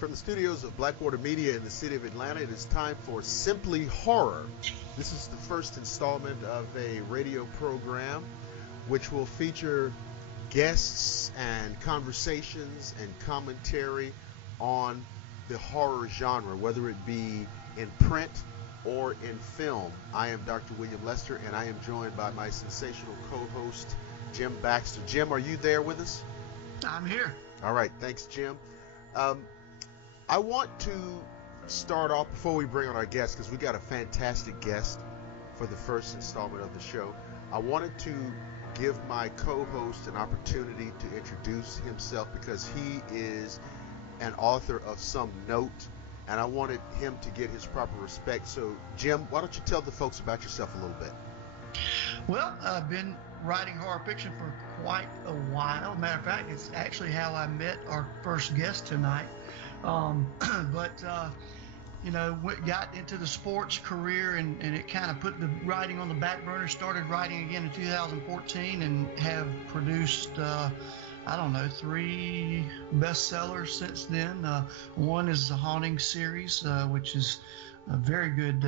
From the studios of Blackwater Media in the city of Atlanta, it is time for Simply Horror. This is the first installment of a radio program which will feature guests and conversations and commentary on the horror genre, whether it be in print or in film. I am Dr. William Lester, and I am joined by my sensational co-host, Jim Baxter. Jim, are you there with us? I'm here. All right, thanks, Jim. I want to start off before we bring on our guest, because we got a fantastic guest for the first installment of the show. I wanted to give my co-host an opportunity to introduce himself, because he is an author of some note, and I wanted him to get his proper respect. So, Jim, why don't you tell the folks about yourself a little bit? Well, I've been writing horror fiction for quite a while. Matter of fact, it's actually how I met our first guest tonight. Got into the sports career, and it kind of put the writing on the back burner. Started writing again in 2014 and have produced, 3 bestsellers since then. One is the Haunting series, which is a very good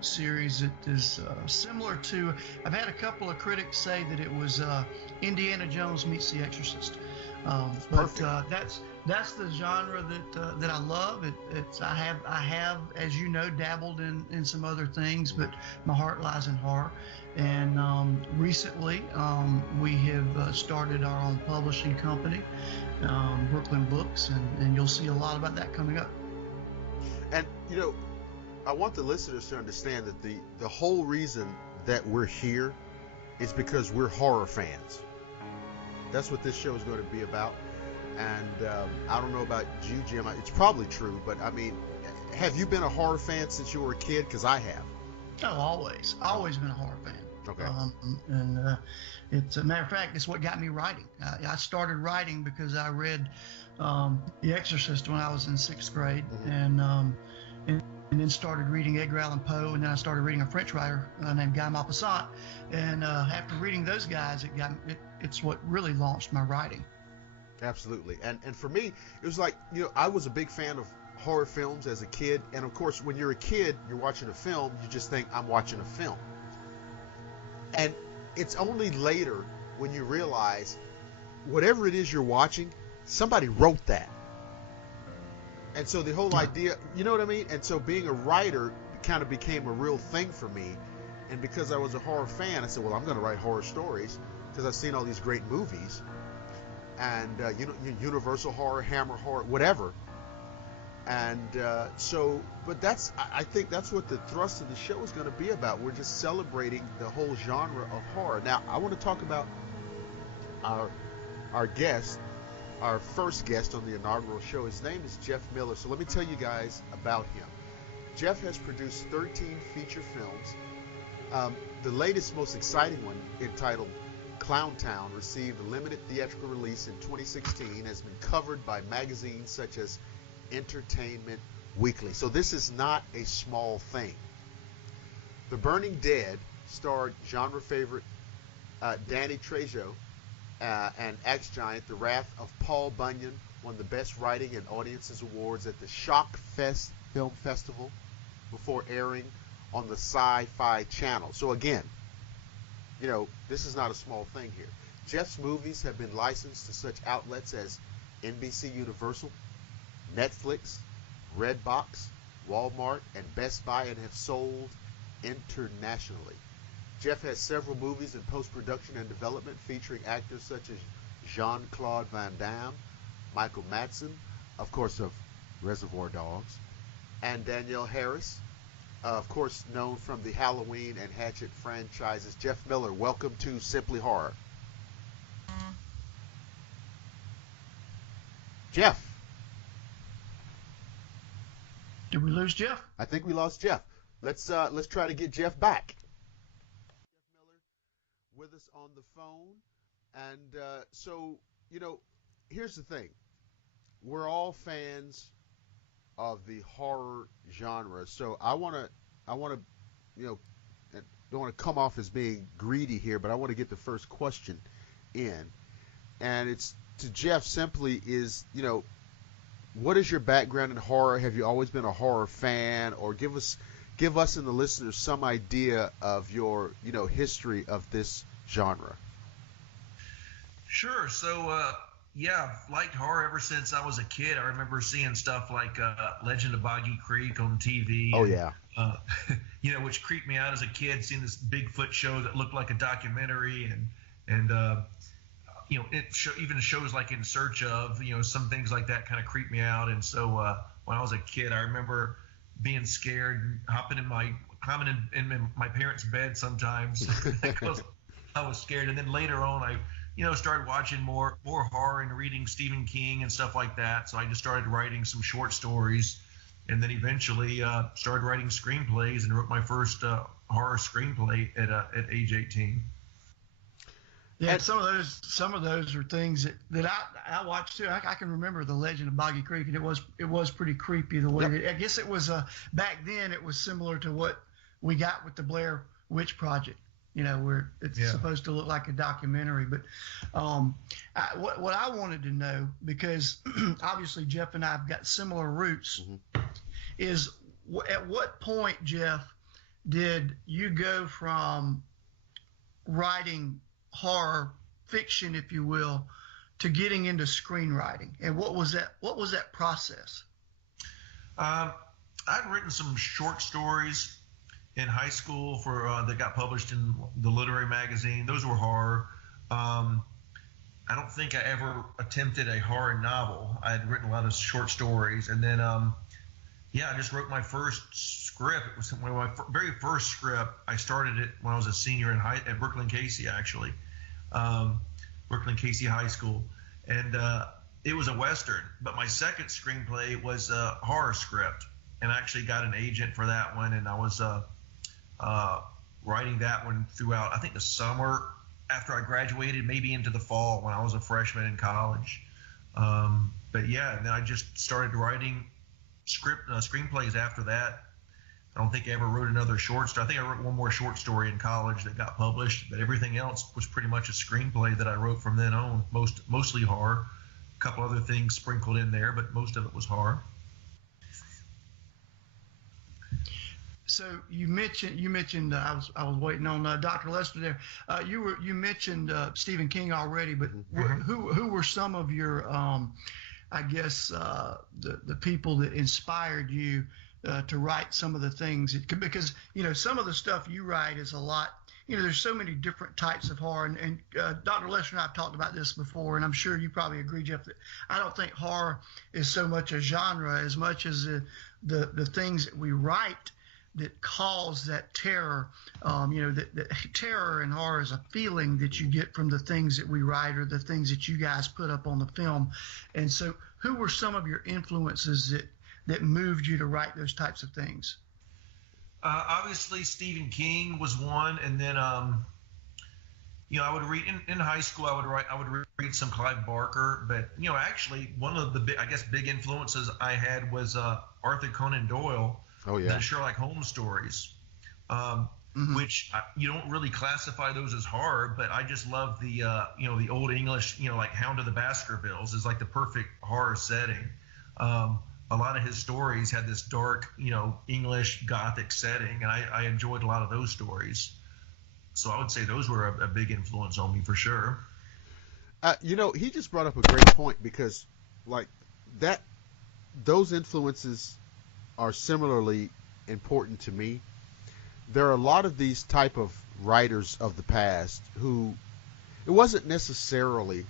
series. It is similar to, I've had a couple of critics say that it was Indiana Jones meets The Exorcist. That's the genre that I love. I have, as you know, dabbled in some other things, but my heart lies in horror. And recently, we have started our own publishing company, Brooklyn Books, and you'll see a lot about that coming up. And I want the listeners to understand that the whole reason that we're here is because we're horror fans. That's what this show is going to be about. And I don't know about you, Jim. It's probably true, but I mean, have you been a horror fan since you were a kid? Because I have. Oh, always been a horror fan. Okay. It's a matter of fact, it's what got me writing. I started writing because I read The Exorcist when I was in 6th grade, and then started reading Edgar Allan Poe, and then I started reading a French writer named Guy Maupassant. And after reading those guys, it's what really launched my writing. Absolutely. And for me, it was like, I was a big fan of horror films as a kid. And of course, when you're a kid, you're watching a film, you just think, I'm watching a film. And it's only later when you realize whatever it is you're watching, somebody wrote that. And so the whole idea, you know what I mean? And so being a writer kind of became a real thing for me. And because I was a horror fan, I said, well, I'm going to write horror stories because I've seen all these great movies. And Universal horror, Hammer horror, whatever. And but I think that's what the thrust of the show is going to be about. We're just celebrating the whole genre of horror. Now, I want to talk about our guest, our first guest on the inaugural show. His name is Jeff Miller. So let me tell you guys about him. Jeff has produced 13 feature films. The latest, most exciting one, entitled Clowntown, received a limited theatrical release in 2016, has been covered by magazines such as Entertainment Weekly. So this is not a small thing. The Burning Dead starred genre favorite Danny Trejo and axe giant The Wrath of Paul Bunyan, won the Best Writing and Audiences Awards at the Shock Fest Film Festival before airing on the Sci-Fi Channel. So again, this is not a small thing here. Jeff's movies have been licensed to such outlets as NBC Universal, Netflix, Redbox, Walmart, and Best Buy, and have sold internationally. Jeff has several movies in post-production and development featuring actors such as Jean-Claude Van Damme, Michael Madsen, of course, of Reservoir Dogs, and Danielle Harris, of course, known from the Halloween and Hatchet franchises. Jeff Miller, welcome to Simply Horror. Jeff. Did we lose Jeff? I think we lost Jeff. Let's try to get Jeff back. Jeff Miller with us on the phone. And so, here's the thing. We're all fans of the horror genre. So I want to, don't want to come off as being greedy here, but I want to get the first question in. And it's to Jeff simply is, what is your background in horror? Have you always been a horror fan, or give us and the listeners some idea of your history of this genre? Sure. So, yeah, I've liked horror ever since I was a kid. I remember seeing stuff like Legend of Boggy Creek on TV. Oh yeah. Uh, which creeped me out as a kid, seeing this Bigfoot show that looked like a documentary, and even shows like In Search Of, some things like that kind of creeped me out. And so when I was a kid, I remember being scared, climbing in my parents' bed sometimes because I was scared. And then later on, I started watching more horror and reading Stephen King and stuff like that. So I just started writing some short stories, and then eventually started writing screenplays and wrote my first horror screenplay at age 18. Yeah, some of those are things that I watched too. I can remember The Legend of Boggy Creek, and it was pretty creepy the way Yep. that, I guess it was back then it was similar to what we got with the Blair Witch Project. Where it's supposed to look like a documentary. But what I wanted to know, because obviously Jeff and I have got similar roots, is at what point, Jeff, did you go from writing horror fiction, if you will, to getting into screenwriting? And what was that process? I'd written some short stories in high school that got published in the literary magazine. Those were horror. I don't think I ever attempted a horror novel. I had written a lot of short stories, and then I just wrote my first script. It was my very first script. I started it when I was a senior at Brooklyn Casey, actually, Brooklyn Casey High School, and it was a Western. But my second screenplay was a horror script, and I actually got an agent for that one, and I was writing that one throughout, I think, the summer after I graduated, maybe into the fall when I was a freshman in college. But yeah, and then I just started writing screenplays after that. I don't think I ever wrote another short story. I think I wrote one more short story in college that got published, but everything else was pretty much a screenplay that I wrote from then on, mostly horror. A couple other things sprinkled in there, but most of it was horror. So you mentioned I was waiting on Dr. Lester there. You mentioned Stephen King already, but who were some of your I guess the people that inspired you to write some of the things? Because some of the stuff you write is a lot. There's so many different types of horror, and Dr. Lester and I have talked about this before, and I'm sure you probably agree, Jeff, that I don't think horror is so much a genre as much as the things that we write that cause that terror. That terror and horror is a feeling that you get from the things that we write or the things that you guys put up on the film. And so who were some of your influences that moved you to write those types of things? Obviously Stephen King was one, and then I would read in high school. I would read some Clive Barker, but actually one of the big influences I had was Arthur Conan Doyle. Oh yeah. The Sherlock Holmes stories, which you don't really classify those as horror, but I just love the the Old English, like Hound of the Baskervilles is like the perfect horror setting. A lot of his stories had this dark, English Gothic setting, and I enjoyed a lot of those stories. So I would say those were a big influence on me for sure. He just brought up a great point, because like that, those influences are similarly important to me. There are a lot of these type of writers of the past who, it wasn't necessarily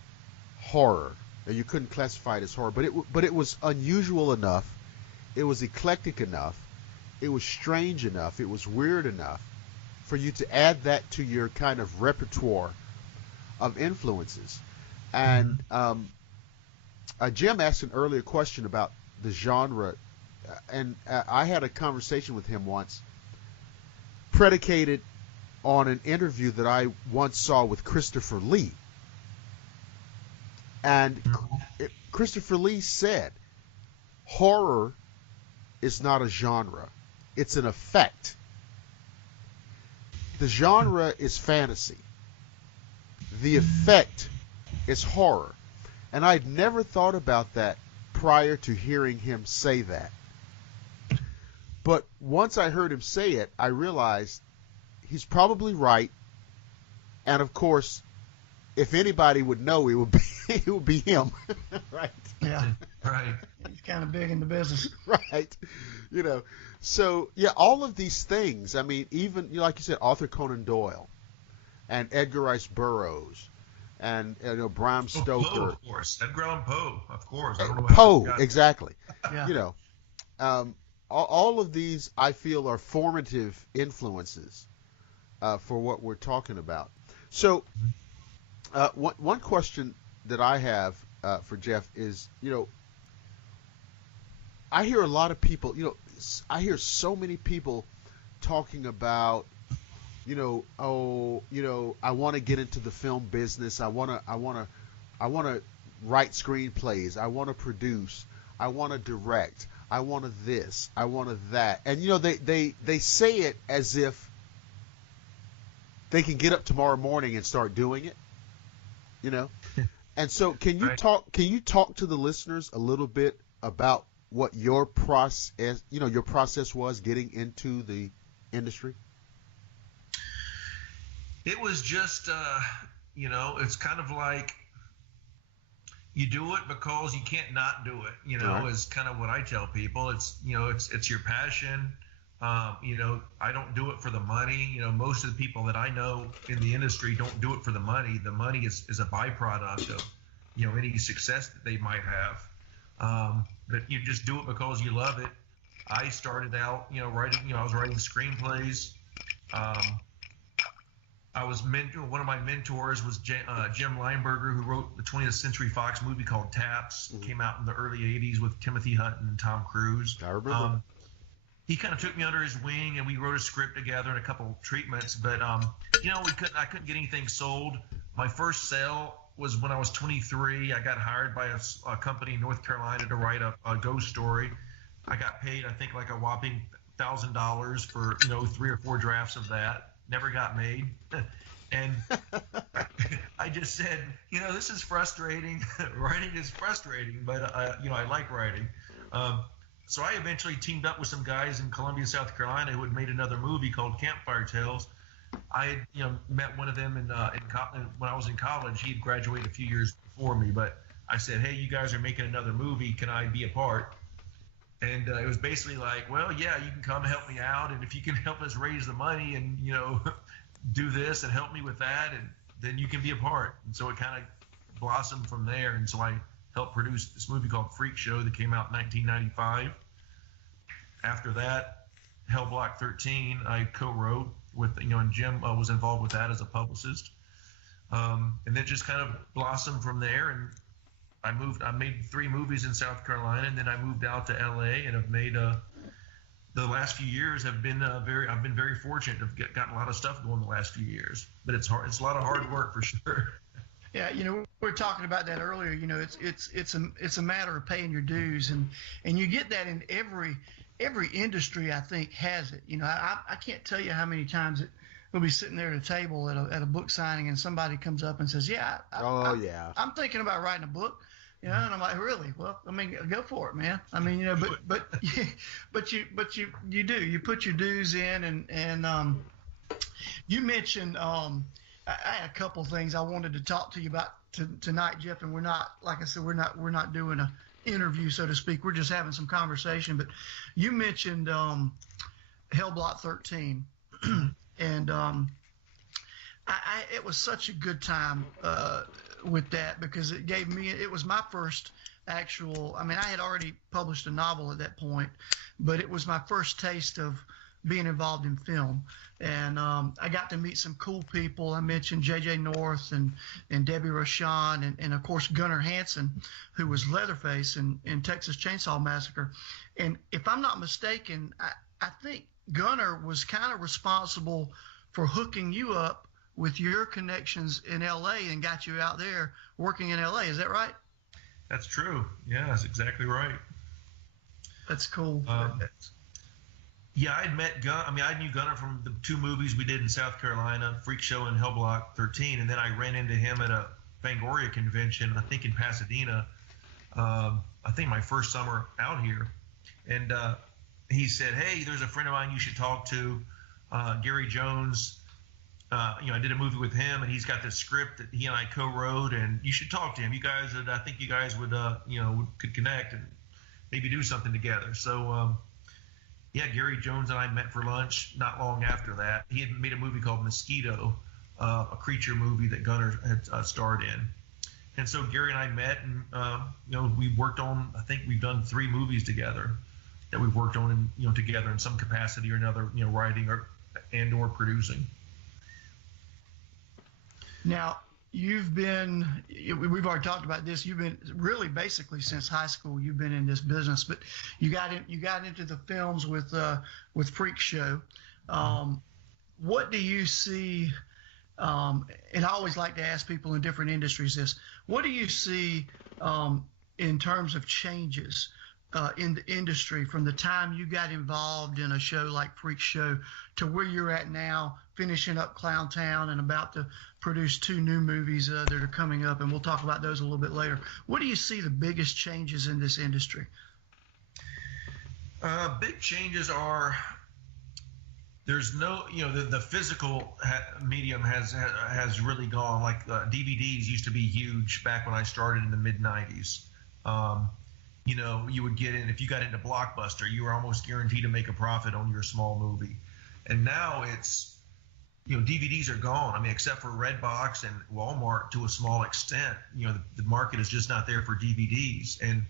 horror, and you couldn't classify it as horror, but it was unusual enough, it was eclectic enough, it was strange enough, it was weird enough for you to add that to your kind of repertoire of influences. And Jim asked an earlier question about the genre, and I had a conversation with him once predicated on an interview that I once saw with Christopher Lee. And Christopher Lee said, horror is not a genre, it's an effect. The genre is fantasy. The effect is horror. And I'd never thought about that prior to hearing him say that. But once I heard him say it, I realized he's probably right. And of course, if anybody would know, it would be him, right? Yeah, Right. he's kind of big in the business. Right. So yeah, all of these things. I mean, even like you said, Arthur Conan Doyle, and Edgar Rice Burroughs, and Bram Stoker. Poe, of course. Edgar Allan Poe, of course. I don't know Poe, exactly. Yeah. All of these I feel are formative influences for what we're talking about. So, one question that I have for Jeff is, I hear a lot of people, I hear so many people talking about, I want to get into the film business. I want to write screenplays. I want to produce. I want to direct. I want to this. I want to that. And they say it as if they can get up tomorrow morning and start doing it. And so can you talk to the listeners a little bit about what your process was getting into the industry? It was just, it's kind of like you do it because you can't not do it, Right. is kind of what I tell people. It's, it's your passion. I don't do it for the money. Most of the people that I know in the industry don't do it for the money. The money is a byproduct of, any success that they might have. But you just do it because you love it. I started out, writing, I was writing screenplays. One of my mentors was Jim Lineberger, who wrote the 20th Century Fox movie called Taps. Mm-hmm. Came out in the early 80s with Timothy Hutton and Tom Cruise. I remember. He kind of took me under his wing, and we wrote a script together and a couple treatments. But I couldn't get anything sold. My first sale was when I was 23. I got hired by a company in North Carolina to write a ghost story. I got paid, I think, like a whopping $1,000 for 3 or 4 drafts of that. Never got made. And I just said, this is frustrating. Writing is frustrating, but I like writing. So I eventually teamed up with some guys in Columbia, South Carolina, who had made another movie called Campfire Tales. I had met one of them when I was in college. He had graduated a few years before me, but I said, hey, you guys are making another movie. Can I be a part? And it was basically like, well, yeah, you can come help me out, and if you can help us raise the money and do this and help me with that, and then you can be a part. And so it kind of blossomed from there. And so I helped produce this movie called Freak Show that came out in 1995. After that, Hell Block 13, I co-wrote with, and Jim was involved with that as a publicist. And then just kind of blossomed from there. And I made 3 movies in South Carolina, and then I moved out to LA, and have made the last few years have been I've been very fortunate to have gotten a lot of stuff going the last few years. But it's hard. It's a lot of hard work for sure. Yeah, we were talking about that earlier. It's a matter of paying your dues, and you get that in every industry. I think has it. I can't tell you how many times we'll be sitting there at a table at a book signing, and somebody comes up and says, "Yeah, I'm thinking about writing a book." And I'm like, really? Well, I mean, go for it, man. I mean, but you do. You put your dues in, and you mentioned. I had a couple of things I wanted to talk to you about tonight, Jeff, and we're not, like I said, we're not doing an interview, so to speak. We're just having some conversation. But you mentioned Hell Block 13, and it was such a good time with that, because it was my first actual. I mean, I had already published a novel at that point, but it was my first taste of being involved in film. And I got to meet some cool people. I mentioned J.J. North and Debbie Rochon and of course Gunnar Hansen, who was Leatherface in Texas Chainsaw Massacre. And if I'm not mistaken, I think Gunnar was kind of responsible for hooking you up with your connections in L.A. and got you out there working in L.A. Is that right? That's true. Yeah, that's exactly right. That's cool. Yeah, I'd met Gunnar. I mean, I knew Gunnar from the 2 movies we did in South Carolina, Freak Show and Hell Block 13, and then I ran into him at a Fangoria convention, I think in Pasadena, I think my first summer out here, and he said, "Hey, there's a friend of mine you should talk to, Gary Jones. I did a movie with him, and he's got this script that he and I co-wrote, and you should talk to him. I think you guys would, could connect and maybe do something together." So, Gary Jones and I met for lunch not long after that. He had made a movie called Mosquito, a creature movie that Gunnar had starred in. And so Gary and I met, and we worked on. I think we've done 3 movies together that we've worked on, together in some capacity or another, writing or producing. Now, we've already talked about this. You've been really basically since high school. You've been in this business, but you got into the films with Freak Show. What do you see? And I always like to ask people in different industries this: what do you see in terms of changes in the industry from the time you got involved in a show like Freak Show to where you're at now, finishing up Clown Town and about to produce 2 new movies that are coming up, and we'll talk about those a little bit later. What do you see the biggest changes in this industry? Big changes are there's no, the physical medium has really gone. Like DVDs used to be huge back when I started in the mid 90s. You would get in, if you got into Blockbuster, you were almost guaranteed to make a profit on your small movie. And now it's, DVDs are gone. I mean, except for Redbox and Walmart to a small extent, the market is just not there for DVDs. And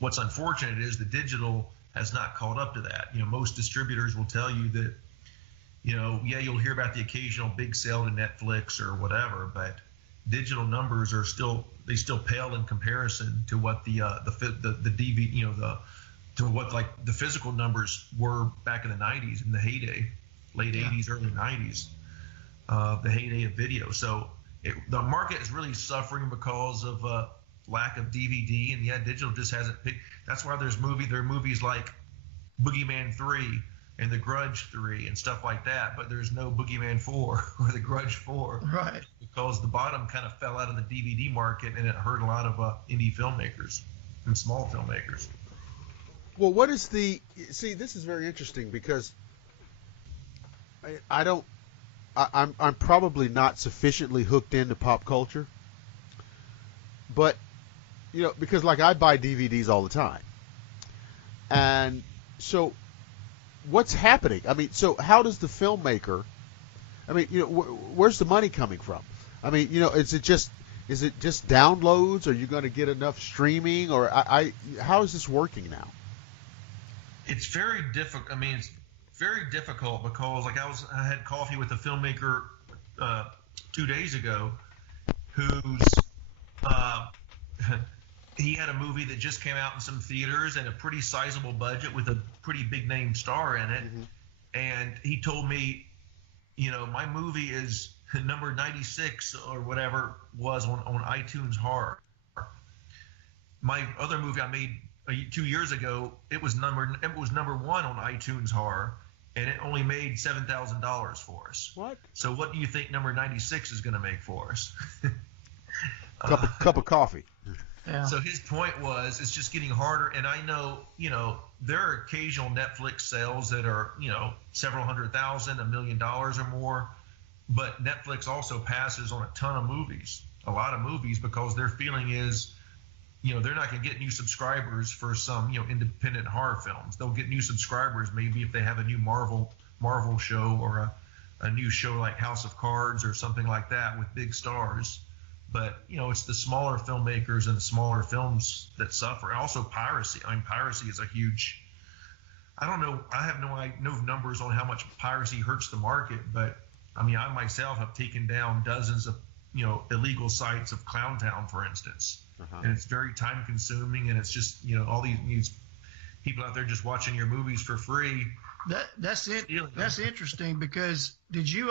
what's unfortunate is the digital has not caught up to that. Most distributors will tell you that, you'll hear about the occasional big sale to Netflix or whatever, but digital numbers are still pale in comparison to what the DVD, to what like the physical numbers were back in the 90s, in the heyday, late 80s, early 90s, the heyday of video. So the market is really suffering because of lack of DVD, and digital just hasn't picked. That's why there are movies like Boogeyman 3 and The Grudge 3 and stuff like that, but there's no Boogeyman 4 or The Grudge 4. Right. Because the bottom kind of fell out of the DVD market, and it hurt a lot of indie filmmakers and small filmmakers. Well, this is very interesting because I'm probably not sufficiently hooked into pop culture, but because like I buy DVDs all the time, and so what's happening? I mean, so how does the filmmaker? I mean, where's the money coming from? I mean, is it just downloads? Are you going to get enough streaming, or how is this working now? It's very difficult. I mean, it's very difficult because I had coffee with a filmmaker 2 days ago, who's he had a movie that just came out in some theaters and a pretty sizable budget with a pretty big name star in it, and he told me, my movie is number 96 or whatever was on iTunes Horror. My other movie I made 2 years ago, it was number 1 on iTunes Horror, and it only made $7,000 for us. What? So what do you think number 96 is going to make for us? Cup of coffee. Yeah. So his point was, it's just getting harder. And I know, there are occasional Netflix sales that are, several $100,000, $1 million or more. But Netflix also passes on a ton of movies, a lot of movies, because their feeling is, they're not going to get new subscribers for some, independent horror films. They'll get new subscribers maybe if they have a new Marvel show or a new show like House of Cards or something like that with big stars. But, it's the smaller filmmakers and the smaller films that suffer. And also piracy. I mean, piracy is a huge – I don't know. I have no numbers on how much piracy hurts the market. But, I mean, I myself have taken down dozens of, illegal sites of Clown Town, for instance. And it's very time consuming. And it's just, all these people out there just watching your movies for free. That's it. That's interesting because did you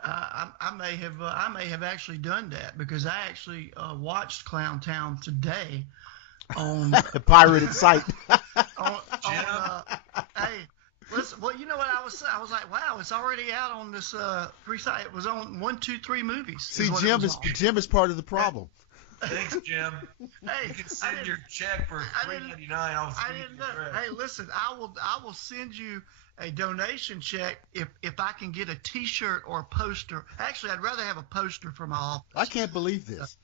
I may have actually done that because I actually watched Clown Town today on a pirated site. Hey, listen. Well, you know what I was saying? I was like, wow, it's already out on this free site. It was on 1, 2, 3 movies. See, Jim is part of the problem. Thanks, Jim. Hey, You can send your check for $3.99. I'll I didn't know. Hey, listen, I will send you a donation check if I can get a T-shirt or a poster. Actually, I'd rather have a poster for my office. I can't believe this.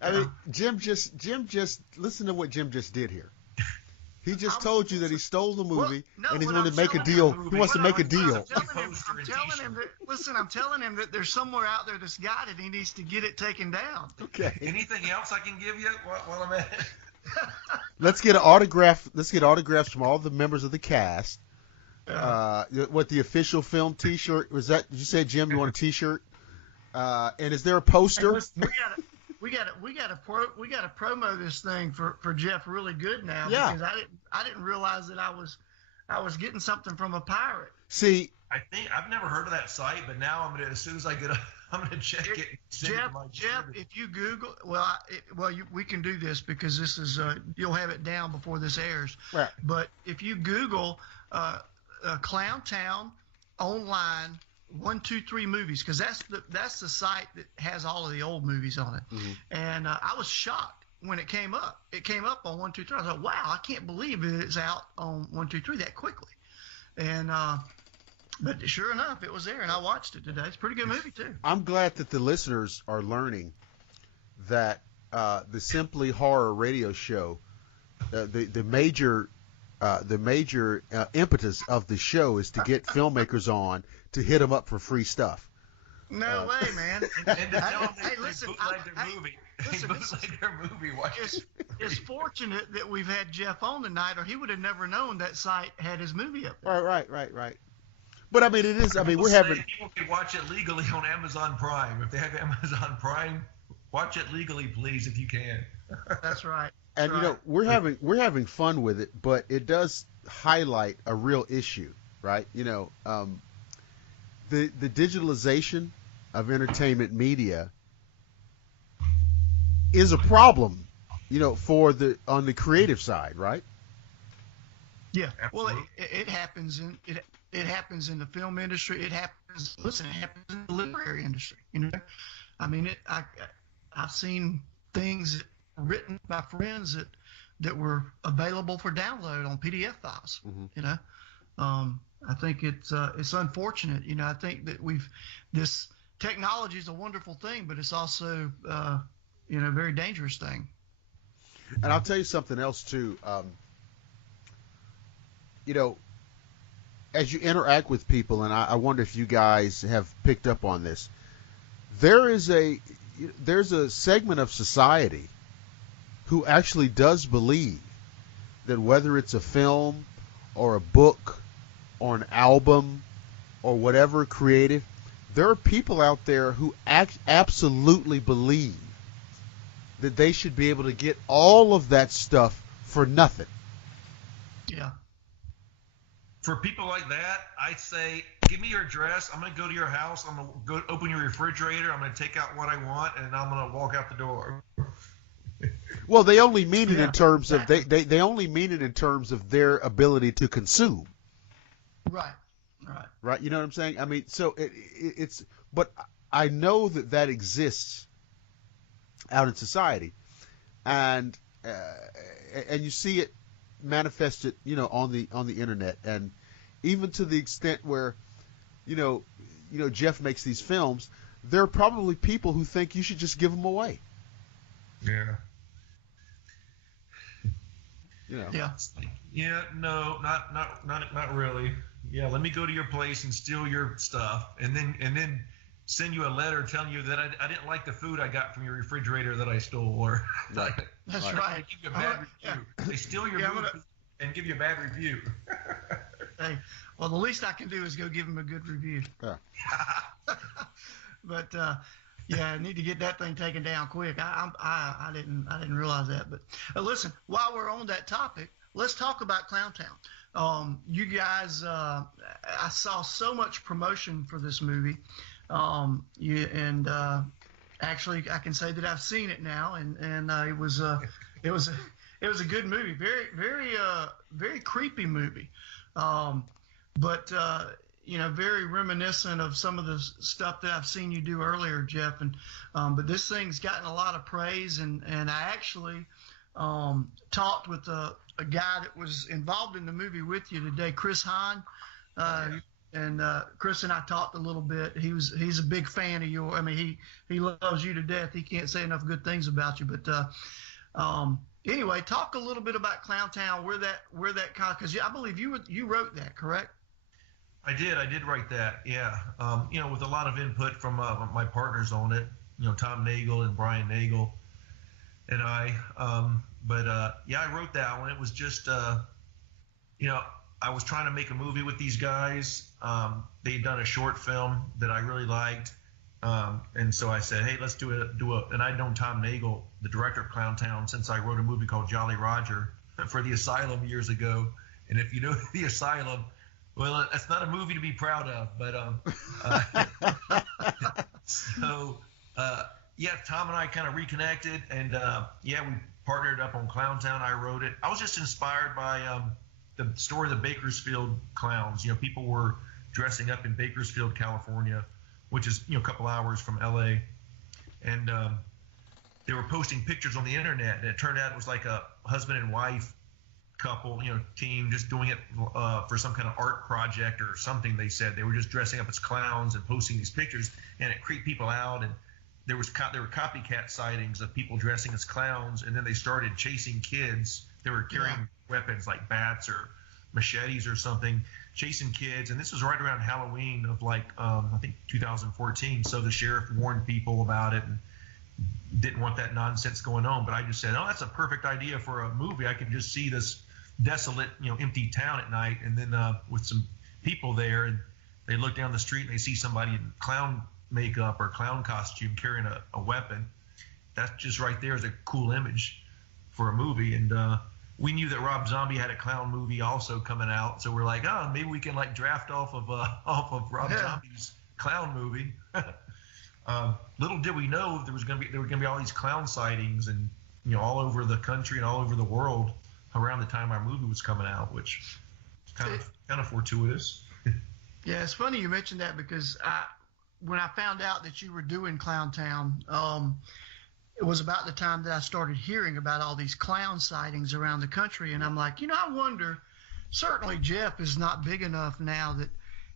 I mean, Jim just listen to what Jim just did here. He just told you that he stole the movie and he's going to make a deal. He wants to make a deal. I'm telling him that there's somewhere out there that's got it. He needs to get it taken down. Okay. Anything else I can give you while I'm at it? Let's get an autograph. Let's get autographs from all the members of the cast. What the official film T-shirt was that? Did you say, Jim? You want a T-shirt? And is there a poster? Hey, we got to promo this thing for Jeff really good now. Yeah. Because I didn't realize that I was getting something from a pirate. See, I think I've never heard of that site, but now as soon as I get I'm gonna check it. Jeff, if you Google, we can do this because this is you'll have it down before this airs. Right. But if you Google Clown Town online 123 movies, because that's the site that has all of the old movies on it. Mm-hmm. And I was shocked when it came up. It came up on 123. I was like, wow, I can't believe it's out on 123 that quickly. And but sure enough, it was there, and I watched it today. It's a pretty good movie too. I'm glad that the listeners are learning that the Simply Horror radio show, the major impetus of the show is to get filmmakers on to hit them up for free stuff. No way, man. And to tell them hey, listen, their movie. It's fortunate that we've had Jeff on tonight, or he would have never known that site had his movie up there. Right. But I mean, it is. I mean, we're having. People can watch it legally on Amazon Prime. If they have Amazon Prime, watch it legally, please, if you can. That's right. And you know, we're having fun with it, but it does highlight a real issue, right? You know, the digitalization of entertainment media is a problem, you know, on the creative side, right? Yeah. Absolutely. Well, it happens it happens in the film industry. It happens in the literary industry. You know, I mean, I've seen things written by friends that were available for download on PDF files. Mm-hmm. You know, I think it's unfortunate. You know, I think that this technology is a wonderful thing, but it's also a very dangerous thing. And I'll tell you something else too. You know, as you interact with people, and I wonder if you guys have picked up on this, there's a segment of society who actually does believe that whether it's a film or a book or an album or whatever creative, there are people out there who absolutely believe that they should be able to get all of that stuff for nothing. Yeah. For people like that, I say, give me your address. I'm going to go to your house. I'm going to go open your refrigerator. I'm going to take out what I want, and I'm going to walk out the door. Well, they only mean it in terms of they only mean it in terms of their ability to consume. Right. You know what I'm saying? I mean, so it's. But I know that exists out in society, and you see it manifested, you know, on the internet, and even to the extent where, you know, Jeff makes these films. There are probably people who think you should just give them away. Yeah. You know. Yeah. Yeah. No. Not really. Yeah. Let me go to your place and steal your stuff, and then send you a letter telling you that I didn't like the food I got from your refrigerator that I stole, or like That's right. They give you a bad review. Yeah. They steal your movie and give you a bad review. Hey, well, the least I can do is go give him a good review. Yeah. But yeah, I need to get that thing taken down quick. I didn't realize that. But listen, while we're on that topic, let's talk about Clowntown. You guys, I saw so much promotion for this movie. Actually, I can say that I've seen it now, and it was a good movie. Very creepy movie. But very reminiscent of some of the stuff that I've seen you do earlier, Jeff. And but this thing's gotten a lot of praise, and I actually talked with a guy that was involved in the movie with you today, Chris Hahn. And Chris and I talked a little bit. He's a big fan of your. I mean, he loves you to death. He can't say enough good things about you. But anyway, talk a little bit about Clowntown, where that because I believe you wrote that, correct? I did write that. Yeah. With a lot of input from my partners on it. Tom Nagel and Brian Nagel, and I. I wrote that one. It was just I was trying to make a movie with these guys. They'd done a short film that I really liked. And so I said, hey, let's do it. And I'd known Tom Nagel, the director of Clowntown, since I wrote a movie called Jolly Roger for the Asylum years ago. And if you know the Asylum, well, it's not a movie to be proud of, but Tom and I kind of reconnected, and we partnered up on Clowntown. I wrote it. I was just inspired by the story of the Bakersfield clowns. People were dressing up in Bakersfield, California, which is a couple hours from LA, and they were posting pictures on the internet, and it turned out it was like a husband and wife couple, team, just doing it for some kind of art project or something. They said they were just dressing up as clowns and posting these pictures, and it creeped people out. And there were copycat sightings of people dressing as clowns, and then they started chasing kids. They were carrying weapons like bats or machetes or something, chasing kids. And this was right around Halloween of I think 2014. So the sheriff warned people about it and didn't want that nonsense going on. But I just said, oh, that's a perfect idea for a movie. I could just see this desolate, empty town at night, and then with some people there, and they look down the street and they see somebody in clown makeup or clown costume carrying a weapon. That's just right there is a cool image for a movie. And we knew that Rob Zombie had a clown movie also coming out, so we're like, oh, maybe we can draft off of Rob Zombie's clown movie. Little did we know there were gonna be all these clown sightings, and all over the country and all over the world around the time our movie was coming out, which is kind of fortuitous. Yeah, it's funny you mentioned that, because when I found out that you were doing Clowntown, it was about the time that I started hearing about all these clown sightings around the country, and I'm like, I wonder, certainly Jeff is not big enough now that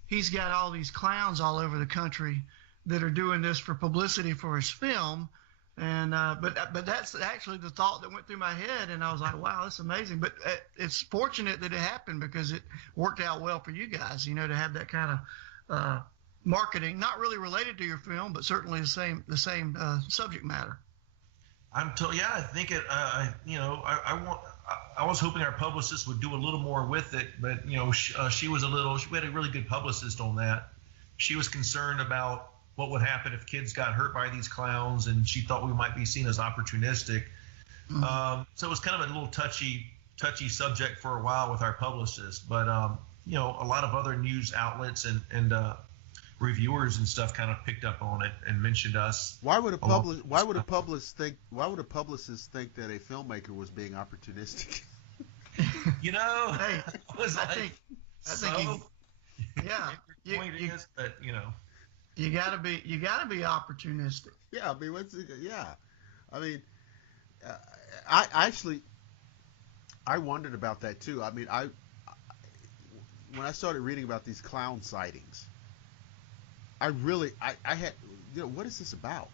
he's got all these clowns all over the country that are doing this for publicity for his film. And but that's actually the thought that went through my head, and I was like, wow, that's amazing. But it's fortunate that it happened, because it worked out well for you guys, to have that kind of marketing, not really related to your film, but certainly the same subject matter. I think it. I was hoping our publicist would do a little more with it, but we had a really good publicist on that. She was concerned about what would happen if kids got hurt by these clowns, and she thought we might be seen as opportunistic. Mm-hmm. So it was kind of a little touchy subject for a while with our publicist, but a lot of other news outlets and reviewers and stuff kind of picked up on it and mentioned us. Why would a publicist think that a filmmaker was being opportunistic? Hey, I think the point is that you gotta be opportunistic. Yeah, I mean, I wondered about that too. I mean, when I started reading about these clown sightings, I had, what is this about?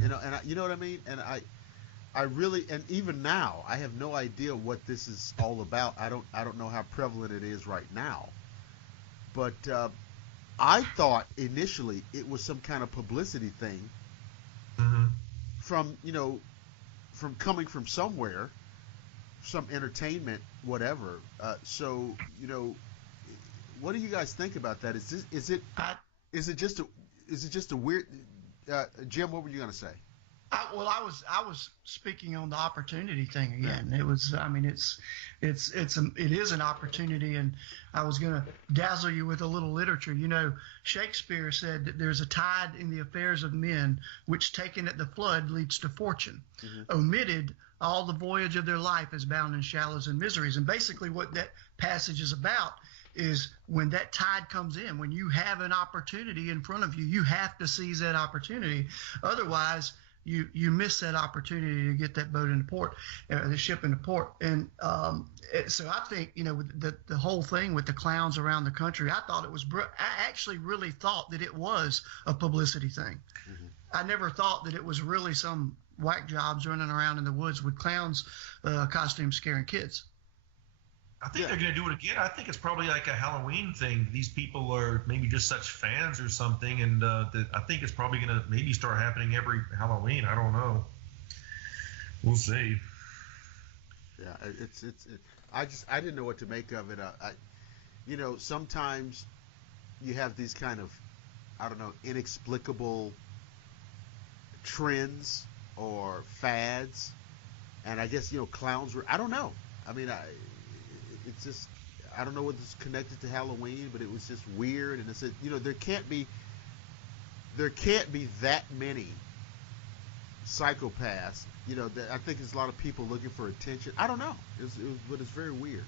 You know what I mean? And I really, and even now, I have no idea what this is all about. I don't know how prevalent it is right now, but I thought initially it was some kind of publicity thing, mm-hmm. from coming from somewhere, some entertainment, whatever. So what do you guys think about that? Is it just a weird? Jim, what were you gonna say? I was speaking on the opportunity thing again. It was, it is an opportunity, and I was going to dazzle you with a little literature. Shakespeare said that there's a tide in the affairs of men, which taken at the flood leads to fortune. Mm-hmm. Omitted, all the voyage of their life is bound in shallows and miseries. And basically what that passage is about is when that tide comes in, when you have an opportunity in front of you, you have to seize that opportunity. Otherwise, you miss that opportunity to get that boat into port, the ship into port. And so I think, the whole thing with the clowns around the country, I thought it was, I actually really thought that it was a publicity thing. Mm-hmm. I never thought that it was really some whack jobs running around in the woods with clowns costumes scaring kids. I think they're going to do it again. I think it's probably like a Halloween thing. These people are maybe just such fans or something, and I think it's probably going to maybe start happening every Halloween. I don't know. We'll see. Yeah, I didn't know what to make of it. Sometimes you have these kind of, I don't know, inexplicable trends or fads, and I guess clowns were. I don't know. I mean, it's just, I don't know what is connected to Halloween, but it was just weird. And it said, there can't be that many psychopaths. I think there's a lot of people looking for attention. I don't know. But it's very weird.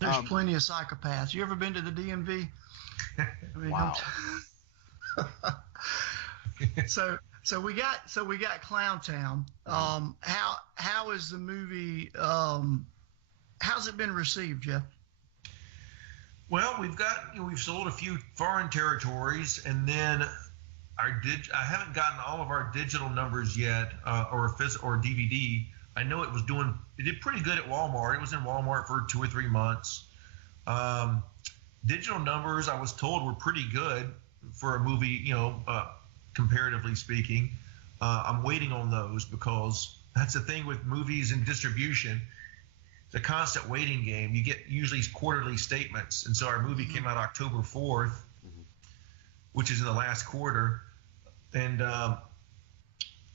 There's plenty of psychopaths. You ever been to the DMV? I mean, wow. So we got Clown Town. How is the movie? How's it been received, Jeff? Well, we've sold a few foreign territories, and then I haven't gotten all of our digital numbers yet, or DVD. I know it did pretty good at Walmart. It was in Walmart for 2 or 3 months. Digital numbers, I was told, were pretty good for a movie, comparatively speaking. I'm waiting on those because that's the thing with movies and distribution. It's a constant waiting game. You get usually quarterly statements. And so our movie came out October 4th, which is in the last quarter. And a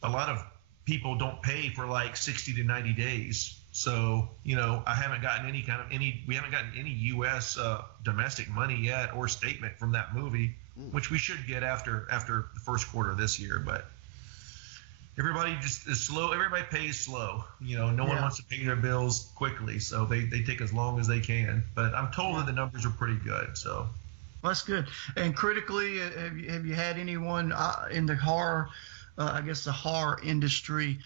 lot of people don't pay for like 60 to 90 days. So, I haven't gotten we haven't gotten any U.S. Domestic money yet or statement from that movie, which we should get after the first quarter of this year. But everybody just is slow. Everybody pays slow. No one wants to pay their bills quickly, so they take as long as they can. But I'm told that the numbers are pretty good. So that's good. And critically, have you had anyone in the horror, the horror industry,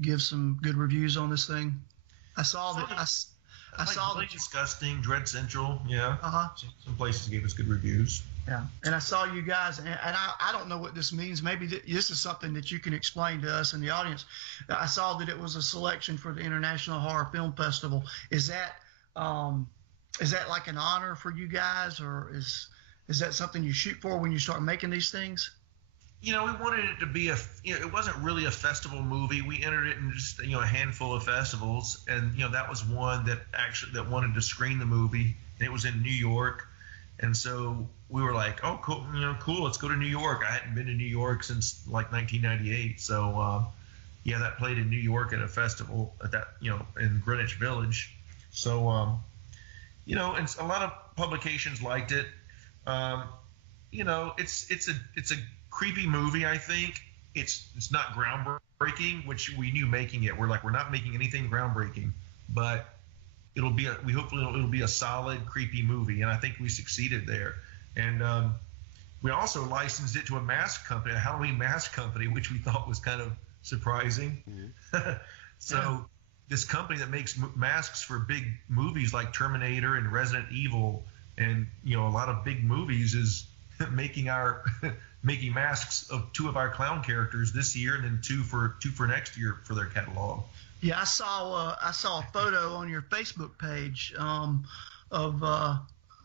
give some good reviews on this thing? I saw that. I saw Really Disgusting, Dread Central. Yeah. Some places gave us good reviews. Yeah, and I saw you guys, and I don't know what this means. Maybe this is something that you can explain to us in the audience. I saw that it was a selection for the International Horror Film Festival. Is that like an honor for you guys, or is that something you shoot for when you start making these things? We wanted it to be it wasn't really a festival movie. We entered it in just a handful of festivals, and that was one that wanted to screen the movie, and it was in New York. And so we were like, oh, cool, cool, let's go to New York. I hadn't been to New York since like 1998. So, that played in New York at a festival at that, in Greenwich Village. So, and a lot of publications liked it. It's a creepy movie, I think. It's not groundbreaking, which we knew making it. We're not making anything groundbreaking, but hopefully it'll be a solid, creepy movie, and I think we succeeded there. And we also licensed it to a mask company, a Halloween mask company, which we thought was kind of surprising. So this company that makes masks for big movies like Terminator and Resident Evil, and a lot of big movies, is making masks of 2 of our clown characters this year, and then two for next year for their catalog. Yeah, I saw a photo on your Facebook page of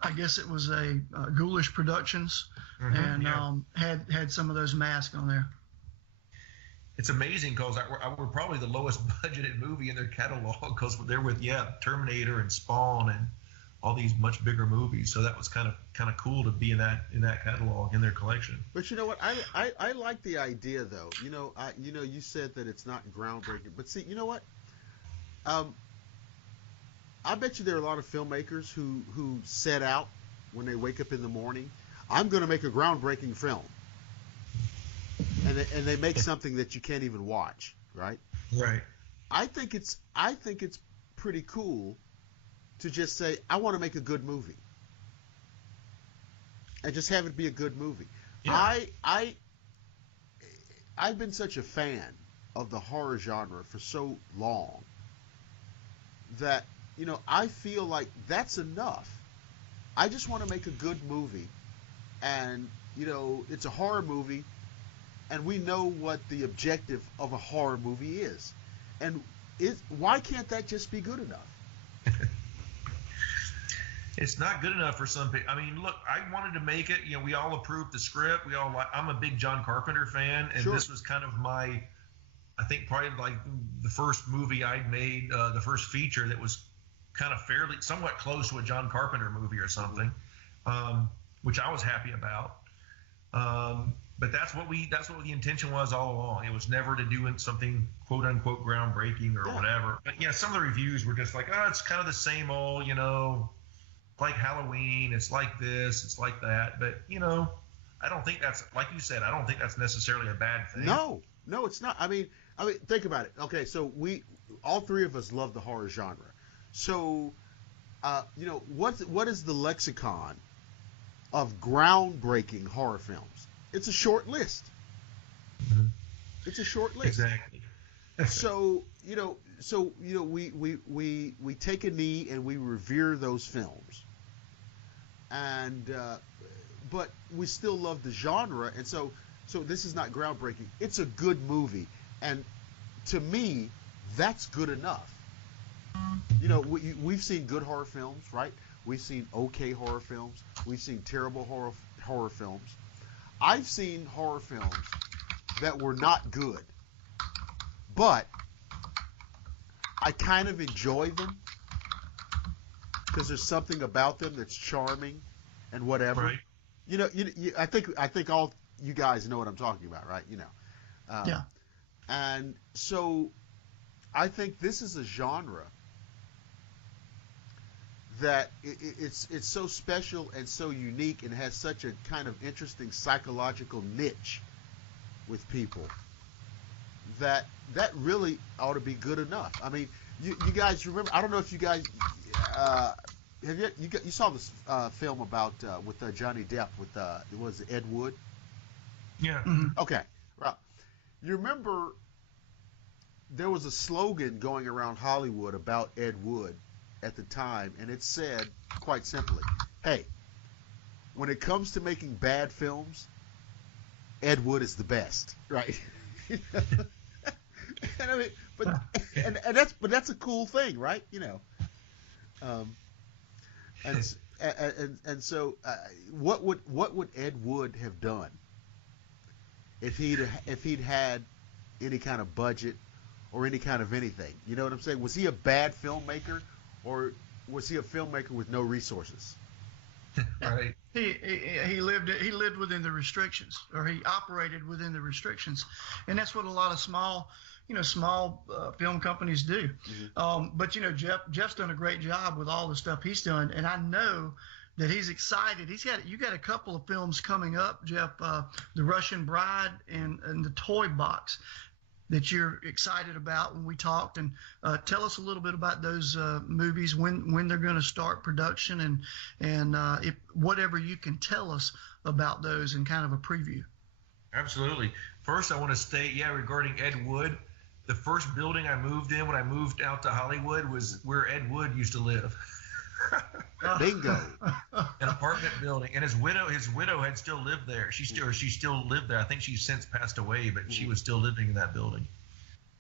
I guess it was a Ghoulish Productions, and had some of those masks on there. It's amazing because we're probably the lowest budgeted movie in their catalog, because they're with Terminator and Spawn and all these much bigger movies. So that was kind of cool to be in that catalog, in their collection. But you know what? I like the idea though. You said that it's not groundbreaking, but see, you know what? I bet you there are a lot of filmmakers who set out when they wake up in the morning, I'm going to make a groundbreaking film, and they make something that you can't even watch, right? Right. I think it's pretty cool to just say, I want to make a good movie, and just have it be a good movie. Yeah. I've been such a fan of the horror genre for so long that, I feel like that's enough. I just want to make a good movie, and it's a horror movie, and we know what the objective of a horror movie is, and why can't that just be good enough? It's not good enough for some people. I mean, look, I wanted to make it. We all approved the script. I'm a big John Carpenter fan, and Sure. This was kind of I think probably like the first movie I'd made, the first feature that was kind of somewhat close to a John Carpenter movie or something, which I was happy about. But that's what the intention was all along. It was never to do something quote unquote groundbreaking or whatever. But yeah, some of the reviews were just like, oh, it's kind of the same old, like Halloween. It's like this, it's like that. But I don't think that's, like you said, I don't think that's necessarily a bad thing. No, it's not. I mean, think about it. Okay, so all three of us love the horror genre. So, what is the lexicon of groundbreaking horror films? It's a short list. Mm-hmm. It's a short list. Exactly. So we take a knee and we revere those films, and but we still love the genre, and so this is not groundbreaking. It's a good movie, and to me, that's good enough. We've seen good horror films, right? We've seen okay horror films. We've seen terrible horror films. I've seen horror films that were not good, but I kind of enjoy them because there's something about them that's charming and whatever. Right. I think all you guys know what I'm talking about, right? Yeah. And so I think this is a genre that it's so special and so unique and has such a kind of interesting psychological niche with people that really ought to be good enough. I mean, you guys remember? I don't know if you guys have you saw this film about with Johnny Depp with was it Ed Wood? Yeah. Mm-hmm. Okay, right. You remember there was a slogan going around Hollywood about Ed Wood at the time, and it said quite simply, "Hey, when it comes to making bad films, Ed Wood is the best." Right? And I mean, but that's a cool thing, right? And so what would Ed Wood have done if he'd had any kind of budget or any kind of anything? You know what I'm saying? Was he a bad filmmaker, or was he a filmmaker with no resources? Right. He lived within the restrictions, or he operated within the restrictions, and that's what a lot of small film companies do. Mm-hmm. But Jeff's done a great job with all the stuff he's done, and I know that he's excited. You got a couple of films coming up, Jeff, The Russian Bride and The Toy Box, that you're excited about when we talked. And tell us a little bit about those movies, when they're going to start production, and if whatever you can tell us about those in kind of a preview. Absolutely. First, I want to state, regarding Ed Wood, the first building I moved in when I moved out to Hollywood was where Ed Wood used to live. Bingo. An apartment building, and his widow had still lived there. She still lived there. I think she's since passed away, but she was still living in that building.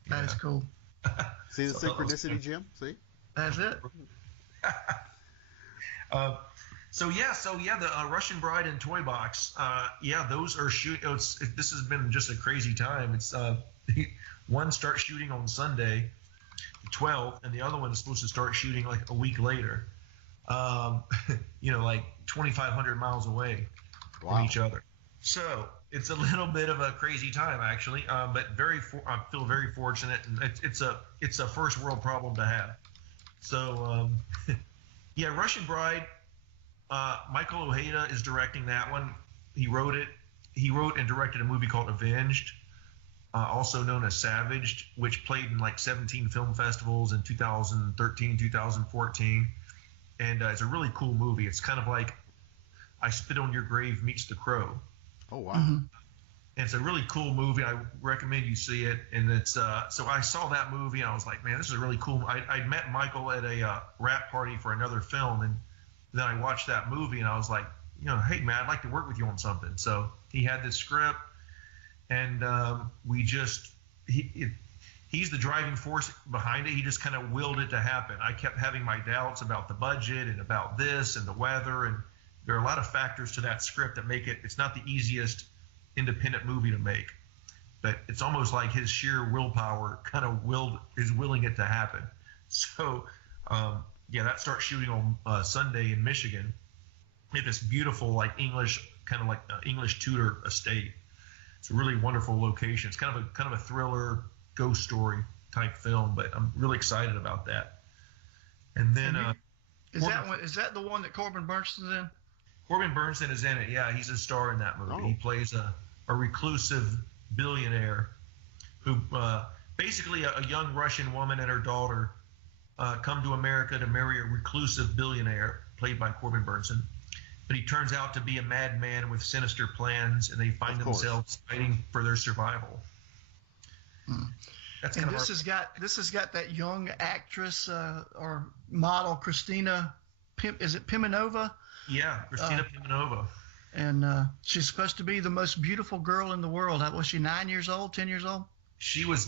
That is cool. See the synchronicity, Jim? See? That's it. The Russian Bride and Toy Box. Those are shooting. This has been just a crazy time. It's one starts shooting on Sunday, the 12th, and the other one is supposed to start shooting like a week later. Like 2,500 miles away from each other. So it's a little bit of a crazy time, actually. But I feel very fortunate, and it's a first world problem to have. So Russian Bride. Michael Ojeda is directing that one. He wrote it. He wrote and directed a movie called Avenged, also known as Savaged, which played in like 17 film festivals in 2013, 2014. and it's a really cool movie. It's kind of like I Spit on Your Grave meets The Crow. Oh wow. Mm-hmm. And it's a really cool movie. I recommend you see it. And it's so I saw that movie and I was like, man, this is a really cool. I met Michael at a rap party for another film, and then I watched that movie and I was like, hey man, I'd like to work with you on something. So he had this script, and he's the driving force behind it. He just kind of willed it to happen. I kept having my doubts about the budget and about this and the weather, and there are a lot of factors to that script that make it's not the easiest independent movie to make, but it's almost like his sheer willpower kind of is willing it to happen. So that starts shooting on Sunday in Michigan at this beautiful like English Tudor estate. It's a really wonderful location. It's kind of a thriller ghost story type film, but I'm really excited about that. And then is that the one that Corbin Bernsen's in? Corbin Bernsen is in it. Yeah, he's a star in that movie. Oh. He plays a reclusive billionaire who basically a young Russian woman and her daughter come to America to marry a reclusive billionaire played by Corbin Bernsen. But he turns out to be a madman with sinister plans, and they find themselves fighting for their survival. That's and this has got that young actress or model Christina Pimenova? Yeah, Christina Pimenova. And she's supposed to be the most beautiful girl in the world. Was she 9 years old, 10 years old? She was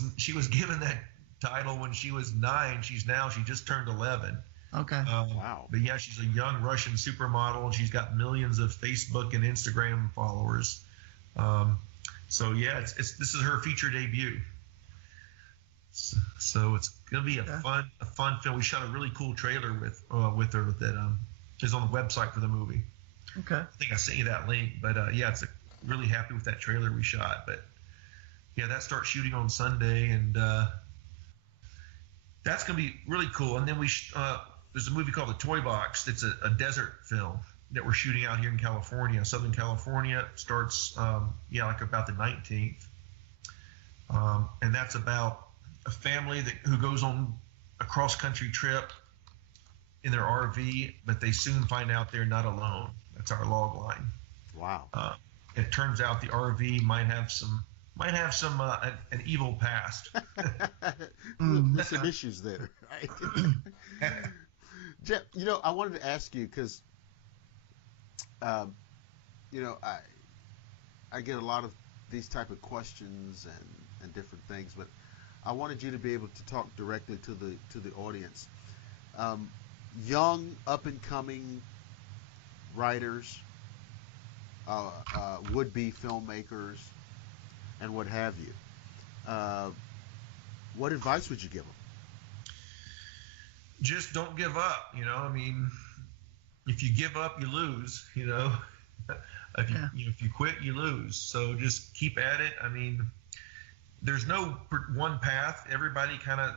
given that title when she was 9. She just turned 11. Okay. Wow. But yeah, she's a young Russian supermodel, and she's got millions of Facebook and Instagram followers. So yeah, this is her feature debut. So it's gonna be a fun film. We shot a really cool trailer with her that is on the website for the movie. Okay. I think I sent you that link, but it's really happy with that trailer we shot. But yeah, that starts shooting on Sunday, and that's gonna be really cool. And then there's a movie called The Toy Box. It's a desert film that we're shooting out here in California, Southern California. It starts like about the 19th, and that's about a family who goes on a cross-country trip in their RV, but they soon find out they're not alone. That's our log line. Wow. It turns out the RV might have an evil past. There's some issues there. Right? Jeff, I wanted to ask you because, I get a lot of these type of questions and different things, but I wanted you to be able to talk directly to the audience. Young, up-and-coming writers, would-be filmmakers, and what have you. What advice would you give them? Just don't give up. I mean, if you give up, you lose. If you quit, you lose. So just keep at it. I mean, there's no one path. Everybody kind of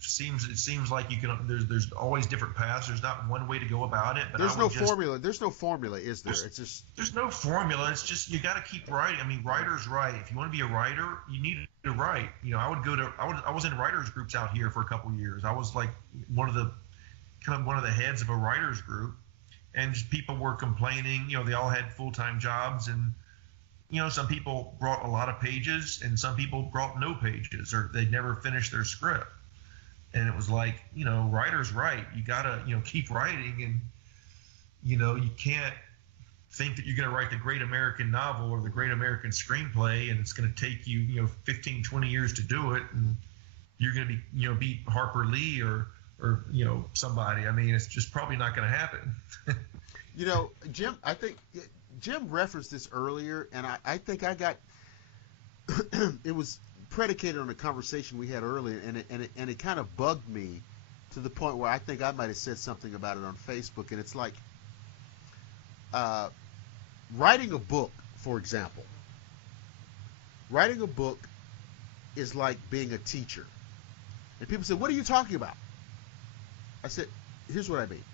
seems like you can. There's always different paths. There's not one way to go about it. But there's no formula. There's no formula, is there? It's just there's no formula. It's just you got to keep writing. I mean, writers write. If you want to be a writer, you need to write. I was in writers groups out here for a couple of years. I was like one of the heads of a writers group, and just people were complaining. They all had full-time jobs, and some people brought a lot of pages, and some people brought no pages, or they never finished their script. And it was like, writers write. You gotta, keep writing, and you can't think that you're gonna write the great American novel or the great American screenplay, and it's gonna take you, 15, 20 years to do it, and you're gonna be, beat Harper Lee or somebody. I mean, it's just probably not gonna happen. Jim, I think Jim referenced this earlier, and I think I got it was predicated on a conversation we had earlier, and it kind of bugged me to the point where I think I might have said something about it on Facebook. And it's like writing a book, for example. Writing a book is like being a teacher. And people say, "What are you talking about?" I said, "Here's what I mean.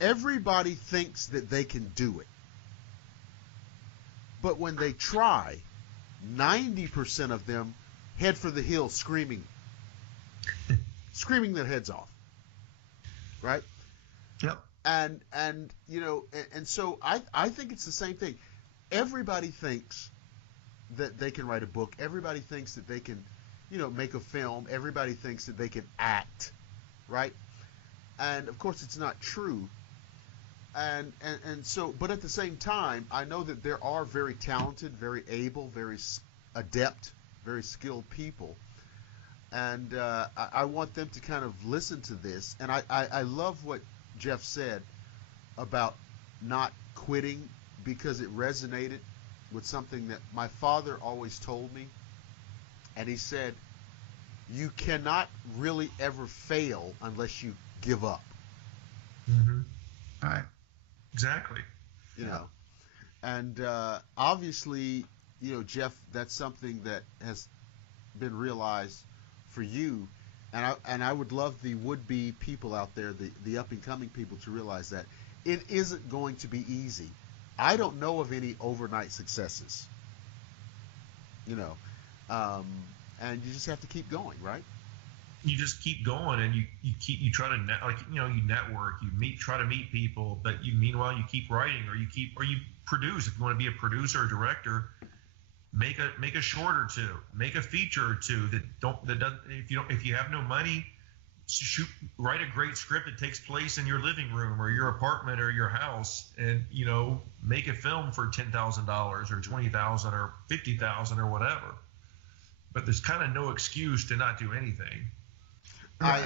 Everybody thinks that they can do it. But when they try, 90% of them head for the hills screaming. screaming their heads off, right? Yep. And you know, and so I think it's the same thing. Everybody thinks that they can write a book. Everybody thinks that they can, you know, make a film. Everybody thinks that they can act, right? And of course, it's not true. And so, but at the same time, I know that there are very talented, very able, very adept, very skilled people, and I want them to kind of listen to this. And I love what Jeff said about not quitting, because it resonated with something that my father always told me. And he said, you cannot really ever fail unless you give up. Mm-hmm. All right. Exactly. You know, and obviously, you know, Jeff, that's something that has been realized for you. And I would love the would-be people out there, the up-and-coming people, to realize that it isn't going to be easy. I don't know of any overnight successes, you know, and you just have to keep going, right? You just keep going, and you try to you network, try to meet people, but meanwhile you keep writing, or you produce. If you want to be a producer or director, make a short or two, make a feature or two that doesn't, if you have no money, write a great script that takes place in your living room or your apartment or your house, and make a film for $10,000 or $20,000 or $50,000 or whatever. But there's kind of no excuse to not do anything. I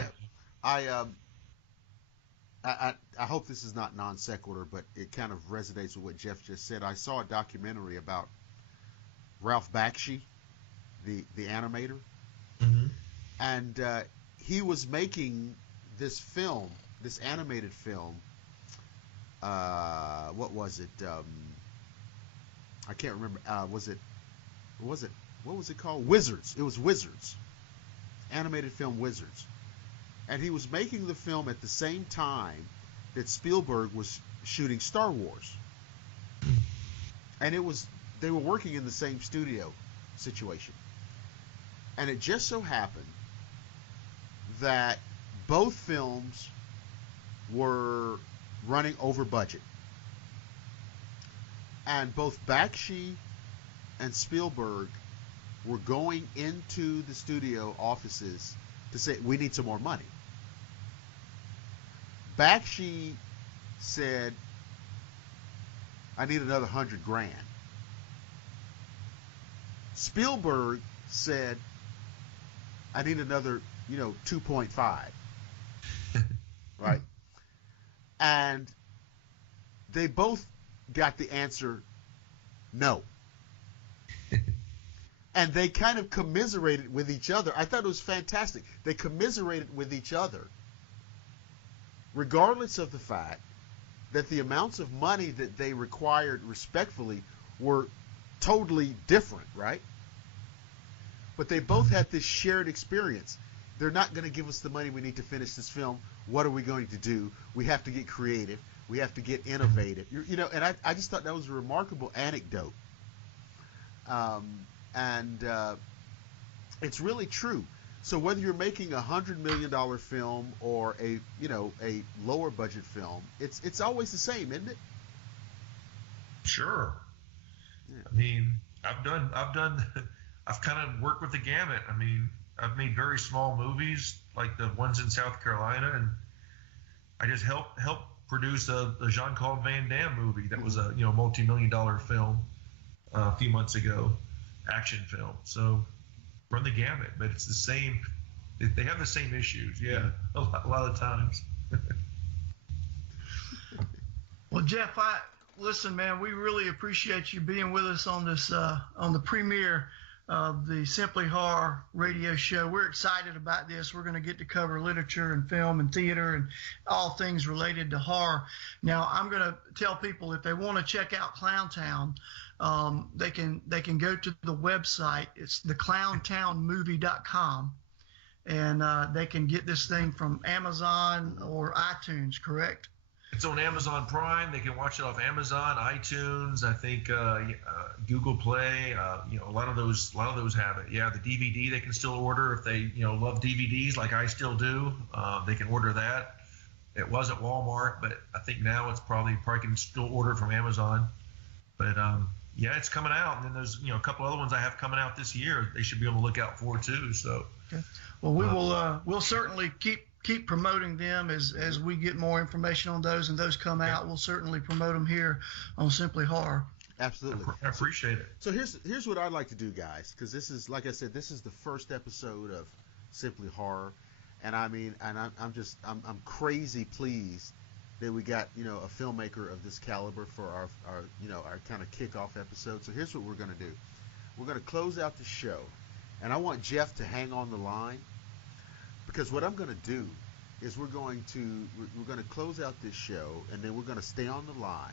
hope this is not non sequitur, but it kind of resonates with what Jeff just said. I saw a documentary about Ralph Bakshi, the animator, mm-hmm. and he was making this film, this animated film. What was it? I can't remember. What was it called? Wizards. It was Wizards. Animated film Wizards. And he was making the film at the same time that Spielberg was shooting Star Wars. And they were working in the same studio situation. And it just so happened that both films were running over budget. And both Bakshi and Spielberg were going into the studio offices to say, we need some more money. Bakshi said, I need another $100,000. Spielberg said, I need another, 2.5. Right? And they both got the answer, no. And they kind of commiserated with each other. I thought it was fantastic. They commiserated with each other, regardless of the fact that the amounts of money that they required, respectfully, were totally different, right? But they both had this shared experience. They're not going to give us the money we need to finish this film. What are we going to do? We have to get creative. We have to get innovative. And I just thought that was a remarkable anecdote. And it's really true. So whether you're making $100 million film or a lower budget film, it's always the same, isn't it? Sure. Yeah. I mean, I've kind of worked with the gamut. I mean, I've made very small movies like the ones in South Carolina, and I just helped produce the Jean-Claude Van Damme movie that was a multi-million-dollar film a few months ago, action film. So run the gamut, but it's the same. They have the same issues, a lot of times. Well, Jeff, listen, man, we really appreciate you being with us on this on the premiere of the Simply Horror radio show. We're excited about this. We're going to get to cover literature and film and theater and all things related to horror. Now, I'm going to tell people if they want to check out Clowntown, they can go to the website. It's theclowntownmovie.com, and they can get this thing from Amazon or iTunes, correct? It's on Amazon Prime. They can watch it off Amazon, iTunes. I think Google Play. A lot of those have it. Yeah, the DVD they can still order if they love DVDs like I still do. They can order that. It was at Walmart, but I think now it's probably can still order from Amazon. But yeah, it's coming out, and then there's a couple other ones I have coming out this year. They should be on the lookout for too. So, okay. Well, we'll certainly keep promoting them as we get more information on those, and those come out. We'll certainly promote them here on Simply Horror. Absolutely, I appreciate it. So here's what I'd like to do, guys, because this is, like I said, this is the first episode of Simply Horror, and I'm crazy pleased that we got a filmmaker of this caliber for our kind of kickoff episode. So here's what we're going to do. We're going to close out the show, and I want Jeff to hang on the line, because what I'm going to do is we're going to close out this show, and then we're going to stay on the line,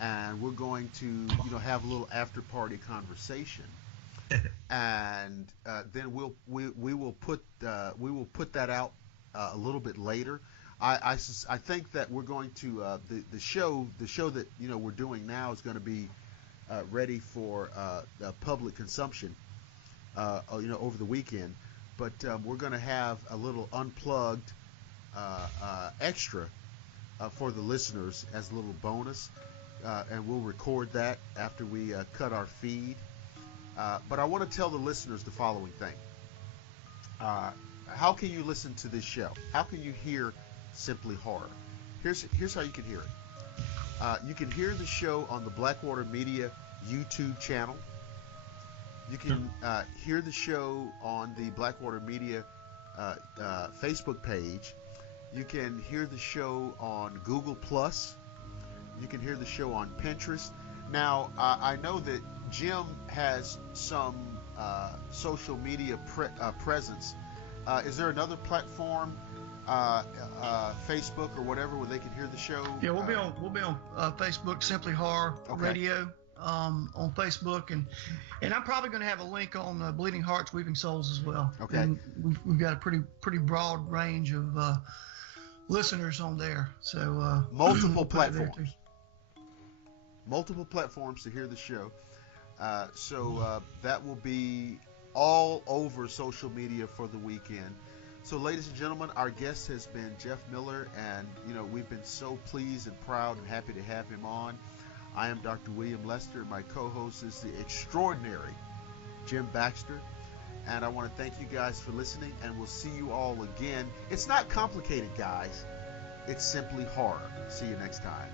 and we're going to have a little after party conversation, and then we will put that out a little bit later. I think that we're going to the show that we're doing now is going to be ready for public consumption over the weekend, but we're going to have a little unplugged extra for the listeners as a little bonus, and we'll record that after we cut our feed. But I want to tell the listeners the following thing. How can you listen to this show? How can you hear Simply Horror? Here's how you can hear it. You can hear the show on the Blackwater Media YouTube channel. You can hear the show on the Blackwater Media Facebook page. You can hear the show on Google Plus. You can hear the show on Pinterest. Now, I know that Jim has some social media presence. Is there another platform, Facebook or whatever, where they can hear the show? Yeah, we'll be on Facebook, Simply Horror Radio, on Facebook, and I'm probably going to have a link on Bleeding Hearts, Weeping Souls as well. Okay. And we've got a pretty broad range of listeners on there. So multiple platforms. Multiple platforms to hear the show. So that will be all over social media for the weekend. So, ladies and gentlemen, our guest has been Jeff Miller, and we've been so pleased and proud and happy to have him on. I am Dr. William Lester. My co-host is the extraordinary Jim Baxter, and I want to thank you guys for listening, and we'll see you all again. It's not complicated, guys. It's simply horror. See you next time.